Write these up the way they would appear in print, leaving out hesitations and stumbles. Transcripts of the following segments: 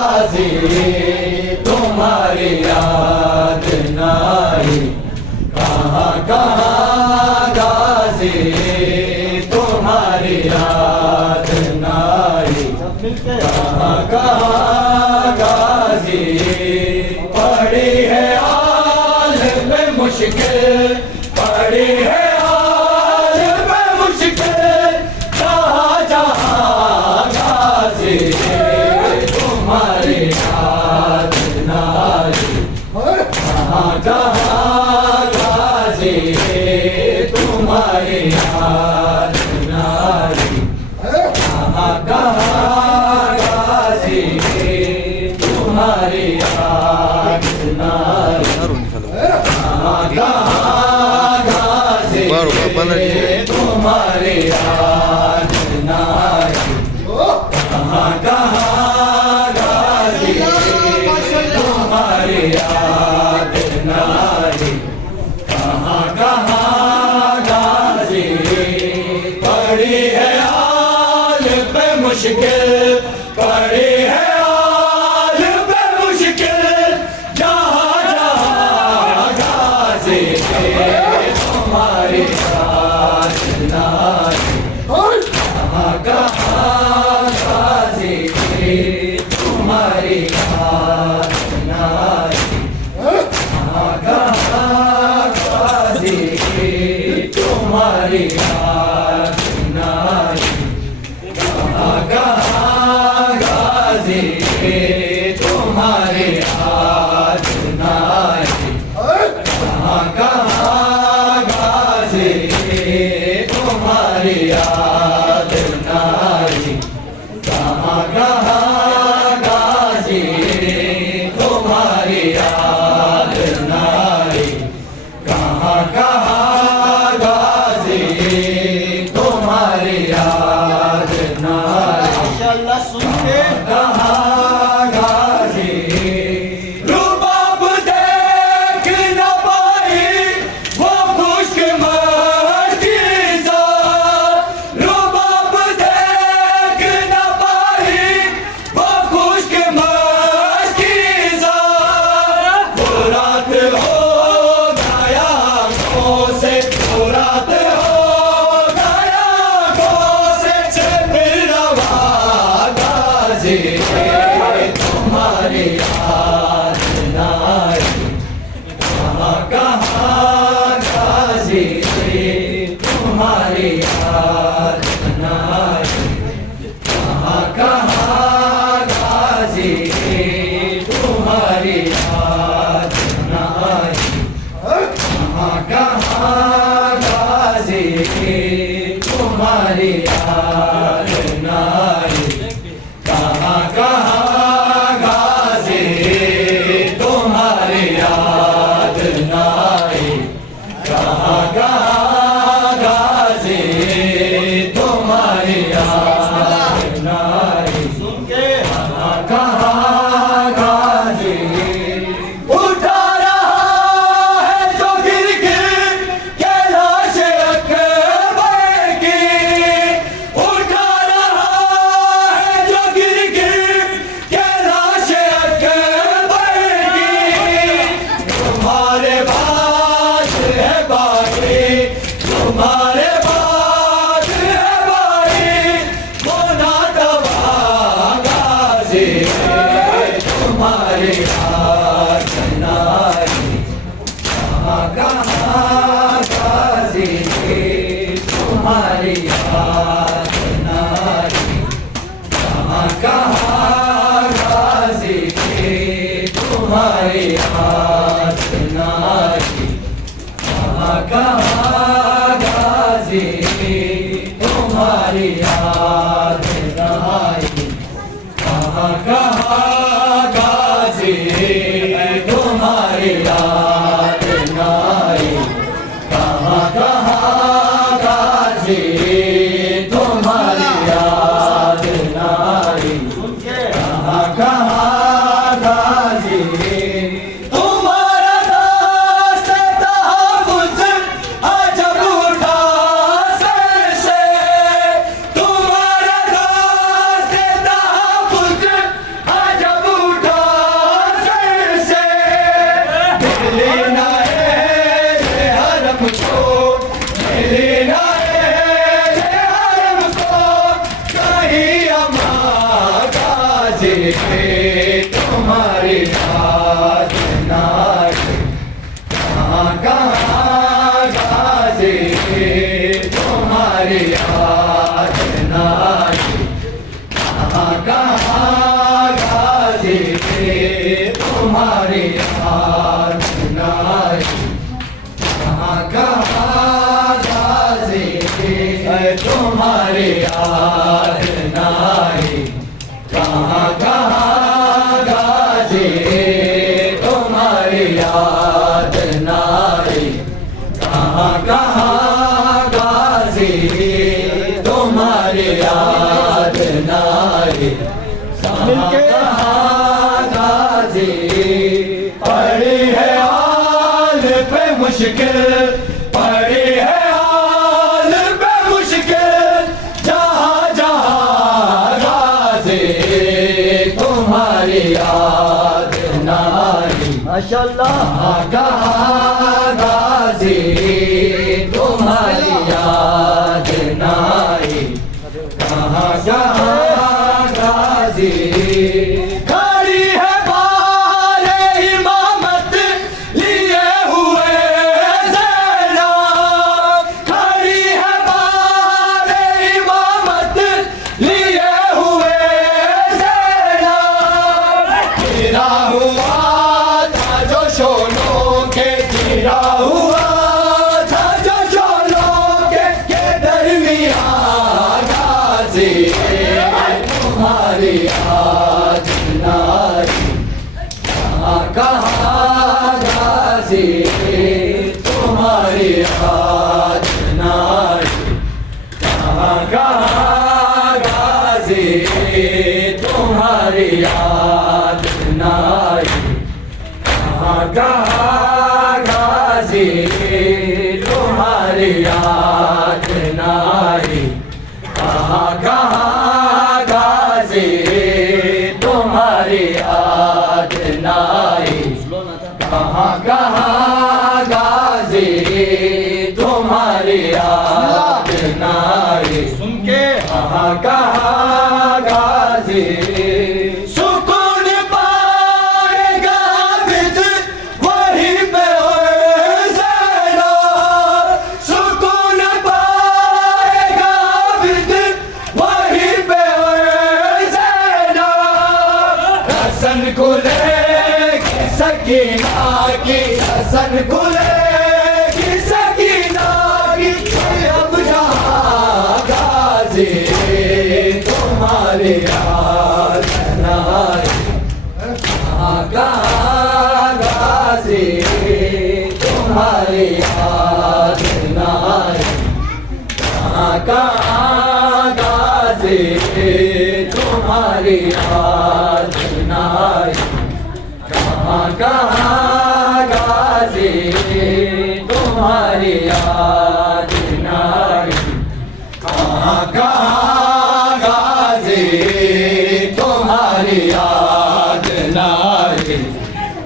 गाजी तुम्हारी याद नाई कहाँ कहाँ गाजी तुम्हारी याद नाई कहाँ कहाँ गाजी पड़ी है हाल में मुश्किल पड़ी है हाल में मुश्किल जहाँ जहाँ गाजी तुम्हारी याद नाई कहाँ कहाँ गाजी तुम्हारी याद नाई कहाँ कहाँ गाजी तुम्हारी याद नाई कहाँ कहाँ गाजी तुम्हारी याद नाई कहाँ कहाँ गाजी तुम्हारी याद नाई कहाँ कहाँ गाजी पड़ी है हाल पे मुश्किल पड़ी है हाल पे मुश्किल जहाँ जहाँ गाजी तुम्हारी याद नाई कहाँ कहाँ गाजी तुम्हारी याद नाई कहाँ कहाँ गाजी तुम्हारी याद नाई कहाँ कहाँ गाजी तुम्हारी याद नाई कहाँ कहाँ गाजी तुम्हारी याद नाई कहाँ कहाँ गाजी तुम्हारी याद नाई कहाँ कहाँ गाजी तुम्हारी याद नाई माशाअल्लाह सुन के कहाँ गाजी रुबाब देख न पाई वो खुशमस्ती सा रुबाब देख न पाई वो खुशमस्ती सा वो रात हो गया आँखों से वो रात हो गया आँखों से फिर रवा गाजी तुम्हारी याद नाई कहाँ कहाँ गाजी तुम्हारी याद नाई कहाँ कहाँ गाजी तुम्हारी याद नाई कहाँ कहाँ गाजी तुम्हारी याद नाई कहाँ कहाँ गाजी तुम्हारी याद नाई कहाँ कहाँ गाजी तुम्हारी याद नाई सुन के कहाँ कहाँ गाजी उठा रहा है जो गिर गिर कैलाश अकबर की उठा रहा है जो गिर गिर कैलाश अकबर की तुम्हारे बात है बाकी तुम्हारे बात है बाकी वो नातवा गाजी तुम्हारी याद नाई कहाँ कहाँ गाजी तुम्हारी याद नाई कहाँ कहाँ गाजी तुम्हारी याद नाई कहाँ कहाँ गाजी तुम्हारी याद नाई कहाँ कहाँ गाजी तुम्हारी याद नाई कहाँ कहाँ गाजी तुम्हारी याद नाई सुन के कहाँ कहाँ गाजी तुम्हारा दास्तां तहफ़्फ़ुज़ तुम्हारी याद नाई। कहाँ कहाँ गाजी तुम्हारी याद नाई। कहाँ कहाँ गाजी तुम्हारी याद नाई। कहाँ कहाँ गाजी तुम्हारी याद नाई। कहाँ कहाँ गाजी तुम्हारी याद नाई। कहाँ कहाँ गाजी तुम्हारी याद नाई। कहाँ कहाँ गाजी पड़ी है हाल पे मुश्किल, पड़ी है हाल पे मुश्किल, जहाँ जहाँ गाजी तुम्हारी याद नाई। माशाअल्लाह। कहाँ गाजी तुम्हारी याद नाई। कहाँ कहाँ गाजी खड़ी है बार इमामत लिए हुए ज़ैनब। खड़ी है बार इमामत लिए हुए ज़ैनब। गिरा हुआ था जो शोलों के, गिरा हुआ था जो शोलों के दरमियाँ गाजी तुम्हारी याद नाई। कहाँ कहाँ गाजी तुम्हारी याद नाई। कहाँ कहाँ गाजी तुम्हारी याद नाई। कहाँ कहाँ गाजी तुम्हारी याद नाई। कहाँ कहाँ गाजी तुम्हारी याद नाई। कहाँ कहाँ गाजी तुम्हारी याद नाई। सुन के कहाँ कहाँ गाजी सुकून पाएगा बिद वहीं पे ज़ैनब। सुकून पाएगा बिद वहीं पे ज़ैनब। हसन खुलेगी सकीना की, हसन खुलेगी सकीना की, अब जहाँ गाजी तुम्हारी याद नाई। कहाँ कहाँ गाजी तुम्हारी याद नाई। कहाँ कहाँ गाजी तुम्हारी याद नाई। कहाँ कहाँ गाजी तुम्हारी याद नाई। कहाँ कहाँ गाजी तुम्हारी याद नाई।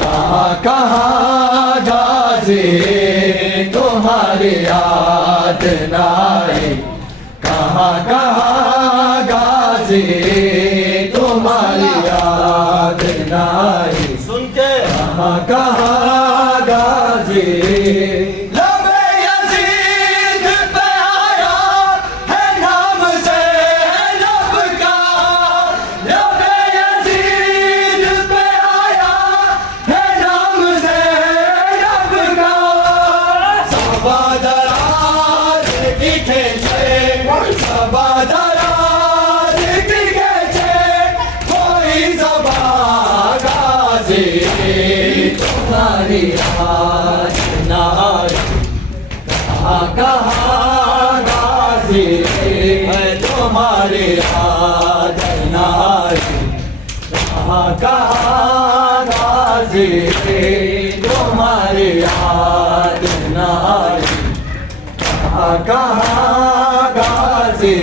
कहाँ कहाँ गाजी तुम्हारी याद नाई। कहाँ कहाँ गाजी तुम्हारी याद नाई। सुन के कहाँ कहाँ गाजी लबे यजीद पे आया है नाम से लब का। लबे यजीद पे आया है नाम से लब का। सबा दराज की खेचे, सबा दराज की खेचे, कोई सबा गाजी तुम्हारी याद नाई। कहाँ कहाँ गाजी तुम्हारी याद नाई। कहाँ कहाँ गाजी तुम्हारी याद नाई। कहाँ कहाँ गाजी